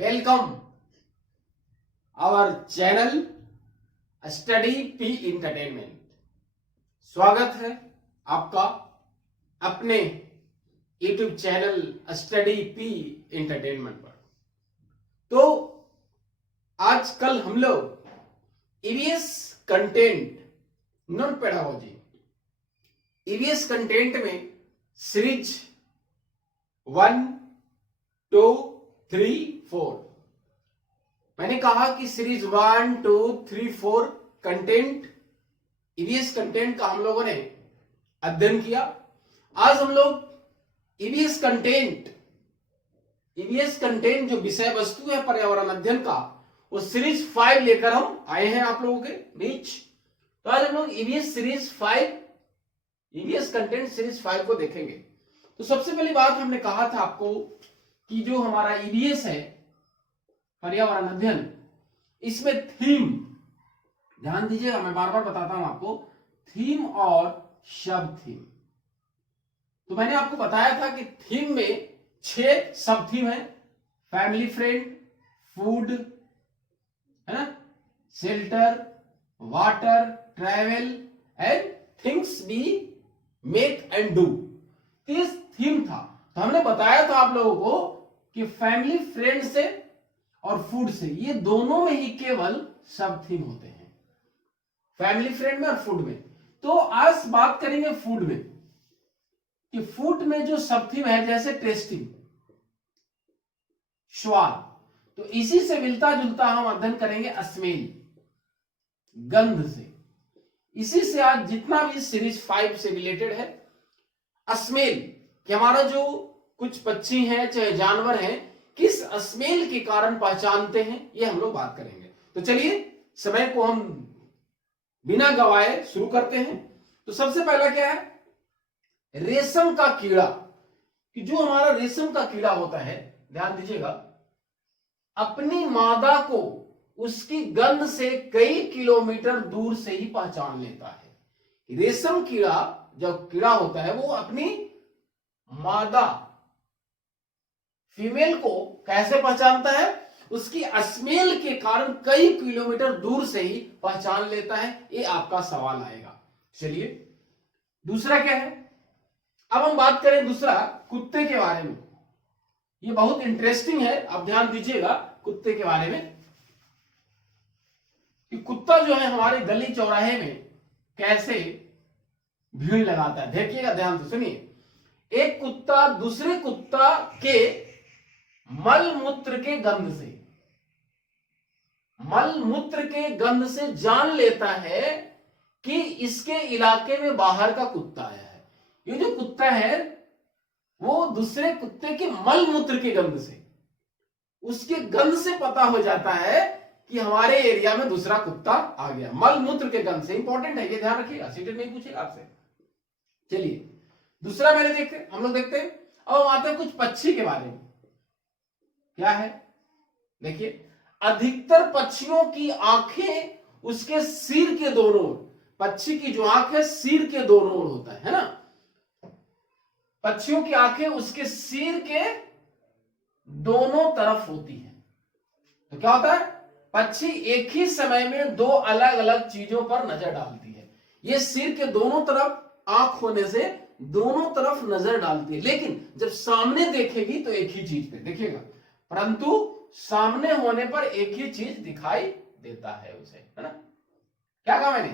Welcome our channel study P entertainment. स्वागत है आपका अपने YouTube channel study P entertainment पर। तो आजकल हम लोग EVS content non pedagogy EVS content में सीरीज 1, 2, 3, 4 मैंने कहा कि सीरीज 1, 2, 3, 4 कंटेंट ईवीएस कंटेंट का हम लोगों ने अध्ययन किया। आज हम लोग ईवीएस कंटेंट जो विषय वस्तु है पर्यावरण अध्ययन का, वो सीरीज 5 लेकर हम आए हैं आप लोगों के बीच। तो आज हम लोग ईवीएस कंटेंट सीरीज 5 को देखेंगे। तो सबसे पहली बात हमने कहा था आपको कि जो हमारा ईवीएस है पर्यावरण अध्ययन, इसमें थीम, ध्यान दीजिएगा, मैं बार बार बताता हूं आपको, थीम और सब थीम। तो मैंने आपको बताया था कि थीम में 6 सब थीम है। फैमिली फ्रेंड, फूड है ना, shelter, water, travel and things we make and do. इस थीम था। तो हमने बताया था आप लोगों को कि फैमिली फ्रेंड से और फूड से, ये दोनों में ही केवल सब थीम होते हैं, फैमिली फ्रेंड में और फूड में। तो आज बात करेंगे फूड में, कि फूड में जो सब थीम है, जैसे टेस्टिंग, स्वाद, तो इसी से मिलता जुलता हम अध्ययन करेंगे स्मेल, गंध से। इसी से आज जितना भी सीरीज 5 से रिलेटेड है, स्मेल, कि हमारा जो कुछ पक्षी हैं चाहे जानवर हैं, किस स्मेल के कारण पहचानते हैं, ये हम लोग बात करेंगे। तो चलिए समय को हम बिना गवाए शुरू करते हैं। तो सबसे पहला क्या है, रेशम का कीड़ा। कि जो हमारा रेशम का कीड़ा होता है, ध्यान दीजिएगा, अपनी मादा को उसकी गंध से कई किलोमीटर दूर से ही पहचान लेता है। रेशम कीड़ा जो कीड़ा होता है, वो अपनी मादा फीमेल को कैसे पहचानता है, उसकी स्मेल के कारण कई किलोमीटर दूर से ही पहचान लेता है। ये आपका सवाल आएगा। चलिए दूसरा क्या है, अब हम बात करें दूसरा कुत्ते के बारे में। ये बहुत इंटरेस्टिंग है, आप ध्यान दीजिएगा कुत्ते के बारे में, कि कुत्ता जो है हमारे गली चौराहे में कैसे भीड़ लगाता है। देखिएगा, ध्यान से सुनिए। एक कुत्ता दूसरे कुत्ता के मल मूत्र के गंध से जान लेता है कि इसके इलाके में बाहर का कुत्ता आया है। ये जो कुत्ता है वो दूसरे कुत्ते के मल मूत्र के गंध से, उसके गंध से पता हो जाता है कि हमारे एरिया में दूसरा कुत्ता आ गया। मल मूत्र के गंध से, इंपॉर्टेंट है ये, ध्यान रखिएगा, सीटेट नहीं पूछेगा आपसे। चलिए दूसरा हम लोग देखते हैं। अब हम आते हैं कुछ पक्षी के बारे में। क्या है, देखिए, अधिकतर पक्षियों की आंखें उसके सिर के दोनों ओर, पक्षी की जो आंख है सिर के दोनों ओर होता है ना, पक्षियों की आंखें उसके सिर के दोनों तरफ होती है। तो क्या होता है, पक्षी एक ही समय में 2 अलग अलग चीजों पर नजर डालती है। ये सिर के दोनों तरफ आंख होने से दोनों तरफ नजर डालती है, लेकिन जब सामने देखेगी तो एक ही चीज पे देखिएगा, परंतु सामने होने पर एक ही चीज दिखाई देता है उसे, है ना। क्या कहा मैंने,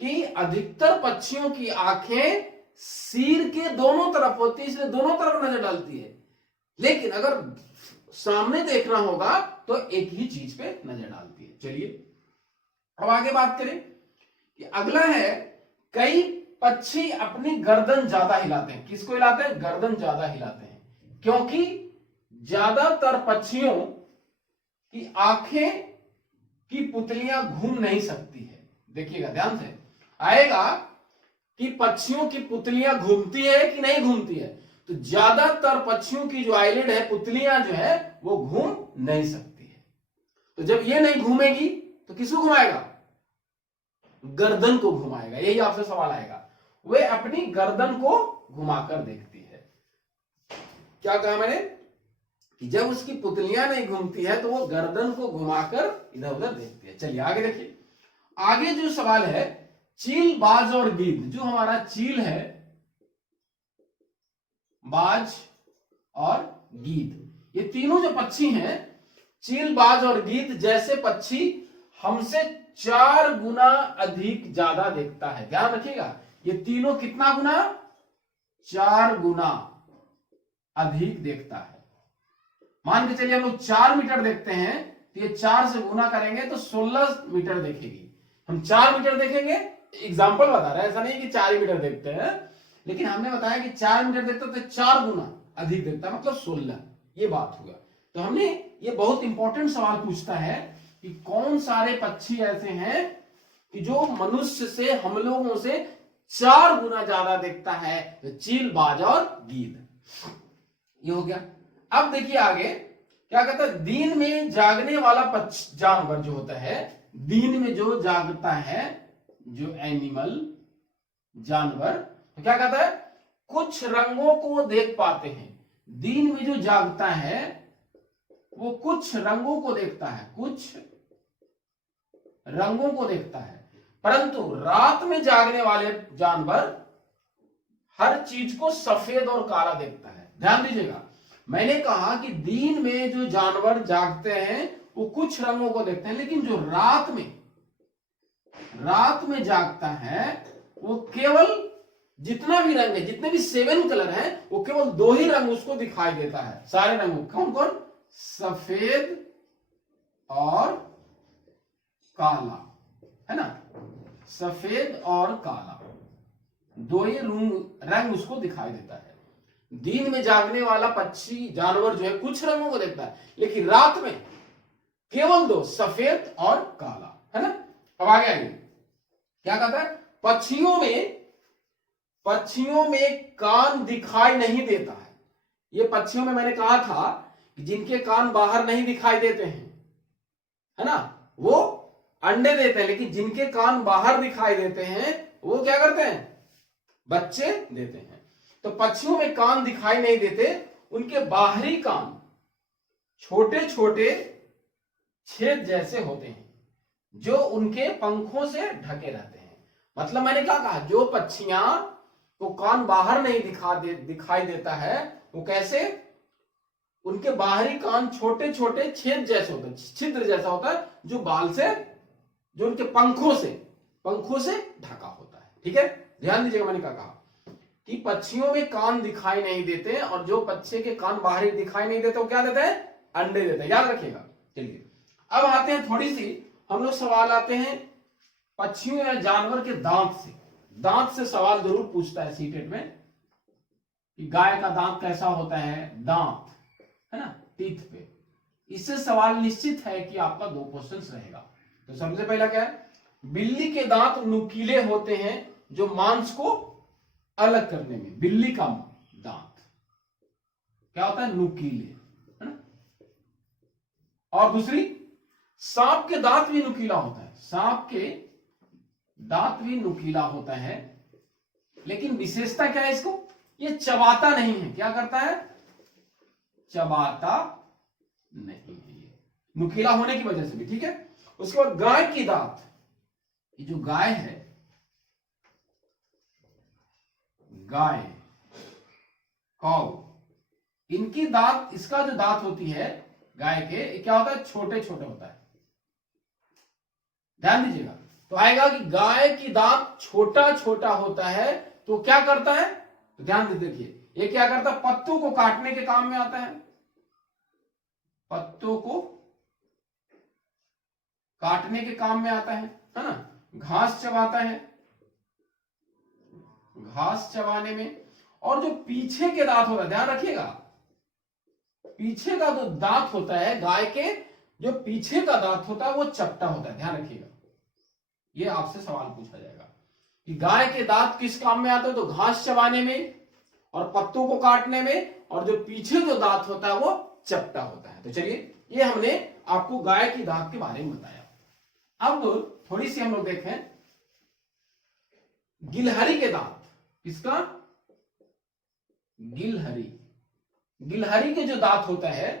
कि अधिकतर पक्षियों की आंखें सिर के दोनों तरफ होती है, इसलिए दोनों तरफ नजर डालती है, लेकिन अगर सामने देखना होगा तो एक ही चीज पे नजर डालती है। चलिए अब आगे बात करें कि अगला है, कई पक्षी अपनी गर्दन ज्यादा हिलाते हैं। किसको हिलाते हैं, गर्दन ज्यादा हिलाते हैं, क्योंकि ज्यादातर पक्षियों की आंखें की पुतलियां घूम नहीं सकती है। देखिएगा, ध्यान से आएगा कि पक्षियों की पुतलियां घूमती है कि नहीं घूमती है। तो ज्यादातर पक्षियों की जो आईलिड है, पुतलियां जो है, वो घूम नहीं सकती है। तो जब ये नहीं घूमेगी तो किसको घुमाएगा, गर्दन को घुमाएगा। यही आपसे सवाल आएगा, वे अपनी गर्दन को घुमाकर देखती है। क्या कहा मैंने, कि जब उसकी पुतलियां नहीं घूमती है तो वो गर्दन को घुमाकर इधर उधर देखती है। चलिए आगे देखिए। आगे जो सवाल है, चील, बाज और गिद्ध। जो हमारा चील है, बाज और गिद्ध, ये तीनों जो पक्षी हैं, चील, बाज और गिद्ध जैसे पक्षी हमसे 4 गुना अधिक ज्यादा देखता है। ध्यान रखिएगा, ये तीनों कितना गुना? 4 गुना अधिक देखता है। मान के चलिए हम लोग 4 मीटर देखते हैं, तो ये 4 से गुना करेंगे तो 16 मीटर देखेगी। हम 4 मीटर देखेंगे, एग्जाम्पल बता रहा है, ऐसा नहीं कि 4 ही मीटर देखते हैं, लेकिन हमने बताया कि 4 मीटर देखते तो 4 गुना अधिक देखता है, मतलब 16। ये बात हुआ। तो हमने, ये बहुत इंपॉर्टेंट सवाल पूछता है कि कौन सारे पक्षी ऐसे हैं कि जो मनुष्य से, हम लोगों से 4 गुना ज्यादा देखता है? तो चील, बाज और गिद्ध। ये हो गया। अब देखिए आगे क्या कहता है, दिन में जागने वाला जानवर जो होता है, दिन में जो जागता है, जो एनिमल, जानवर, तो क्या कहता है, कुछ रंगों को देख पाते हैं। दिन में जो जागता है वो कुछ रंगों को देखता है, कुछ रंगों को देखता है, परंतु रात में जागने वाले जानवर हर चीज को सफेद और काला देखता है। ध्यान दीजिएगा, मैंने कहा कि दिन में जो जानवर जागते हैं वो कुछ रंगों को देखते हैं, लेकिन जो रात में जागता है वो केवल, जितना भी रंग है, जितने भी 7 कलर हैं, वो केवल 2 ही रंग उसको दिखाई देता है। सारे रंगों, कौन कौन? सफेद और काला, है ना, सफेद और काला, 2 ही रंग उसको दिखाई देता है। दिन में जागने वाला पक्षी, जानवर जो है, कुछ रंगों को देखता है, लेकिन रात में केवल 2, सफेद और काला, है ना। अब आगे आइए, क्या कहता है, पक्षियों में कान दिखाई नहीं देता है। ये पक्षियों में मैंने कहा था कि जिनके कान बाहर नहीं दिखाई देते हैं, है ना, वो अंडे देते हैं, लेकिन जिनके कान बाहर दिखाई देते हैं वो क्या करते हैं? बच्चे देते हैं। तो पक्षियों में कान दिखाई नहीं देते, उनके बाहरी कान छोटे छोटे छेद जैसे होते हैं जो उनके पंखों से ढके रहते हैं। मतलब मैंने क्या कहा, जो पक्षियां को कान बाहर नहीं दिखाई देता है, वो कैसे? उनके बाहरी कान छोटे छोटे छेद जैसे होते हैं, छिद्र जैसा होता है, जो बाल से, जो उनके पंखों से ढका होता है। ठीक है, ध्यान दीजिएगा, मैंने क्या कहा कि पक्षियों में कान दिखाई नहीं देते, और जो पक्षी के कान बाहरी दिखाई नहीं देते वो क्या देते हैं? अंडे देते हैं। याद रखिएगा। चलिए अब आते हैं, थोड़ी सी हम लोग सवाल आते हैं पक्षियों या जानवर के दांत से सवाल जरूर पूछता है सीटेट में कि गाय का दांत कैसा होता है, दांत, है ना, टीथ पे। इससे सवाल निश्चित है कि आपका 2 क्वेश्चंस रहेगा। तो सबसे पहला क्या है, बिल्ली के दांत नुकीले होते हैं जो मांस को अलग करने में, बिल्ली का दांत क्या होता है? नुकीले, है ना। और दूसरी, सांप के दांत भी नुकीला होता है, सांप के दांत भी नुकीला होता है, लेकिन विशेषता क्या है इसको? ये चबाता नहीं है। क्या करता है? चबाता नहीं है, ये नुकीला होने की वजह से भी। ठीक है, उसके बाद गाय की दांत, ये जो गाय है, गाय, काऊ, इनकी दांत, इसका जो दांत होती है गाय के, क्या होता है? छोटे छोटे होता है। ध्यान दीजिएगा, तो आएगा कि गाय की दांत छोटा छोटा होता है, तो क्या करता है? तो ध्यान दे, देखिए, ये क्या करता है? पत्तों को काटने के काम में आता है, पत्तों को काटने के काम में आता है ना। घास चबाता है, घास चबाने में। और जो पीछे के दांत होता है, ध्यान रखिएगा, पीछे का जो दांत होता है गाय के, जो पीछे का दांत होता है वो चपटा होता है। ध्यान रखिएगा, ये आपसे सवाल पूछा जाएगा कि गाय के दांत किस काम में आते हैं? तो घास चबाने में और पत्तों को काटने में, और जो पीछे जो दांत होता है वो चपटा होता है। तो चलिए, ये हमने आपको गाय की दांत के बारे में बताया। अब थोड़ी सी हम लोग देखें गिलहरी के दांत। किसका? गिलहरी। गिलहरी के जो दांत होता है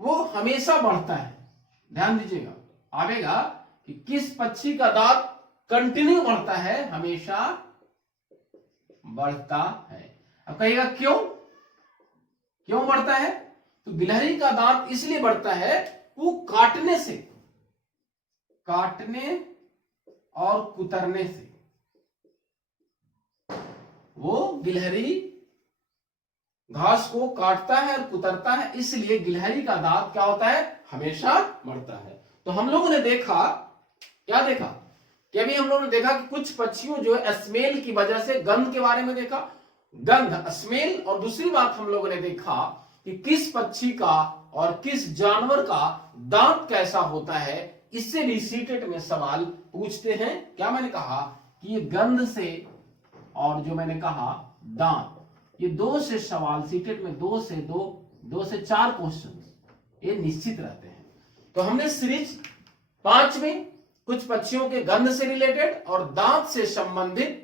वो हमेशा बढ़ता है। ध्यान दीजिएगा, आवेगा कि किस पक्षी का दांत कंटिन्यू बढ़ता है, हमेशा बढ़ता है। अब कहिएगा क्यों, क्यों बढ़ता है? तो गिलहरी का दांत इसलिए बढ़ता है, वो काटने से, काटने और कुतरने से, वो गिलहरी घास को काटता है और कुतरता है, इसलिए गिलहरी का दांत क्या होता है, हमेशा बढ़ता है। तो हम लोगों ने देखा, क्या देखा कि अभी हम लोगों ने देखा कि कुछ पक्षियों जो है स्मेल की वजह से, गंध के बारे में देखा, गंध स्मेल, और दूसरी बात हम लोगों ने देखा कि किस पक्षी का और किस जानवर का दांत कैसा होता है। इससे भी सीटेट में सवाल पूछते हैं। क्या मैंने कहा कि ये गंध से और जो मैंने कहा दांत, ये दो से सवाल सीटेट में, दो से चार क्वेश्चन ये निश्चित रहते हैं। तो हमने सीरीज 5 में कुछ पक्षियों के गंध से रिलेटेड और दांत से संबंधित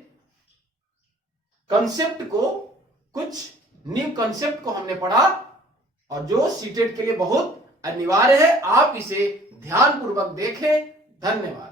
कंसेप्ट को, कुछ न्यू कंसेप्ट को हमने पढ़ा, और जो सीटेट के लिए बहुत अनिवार्य है। आप इसे ध्यानपूर्वक देखें। धन्यवाद।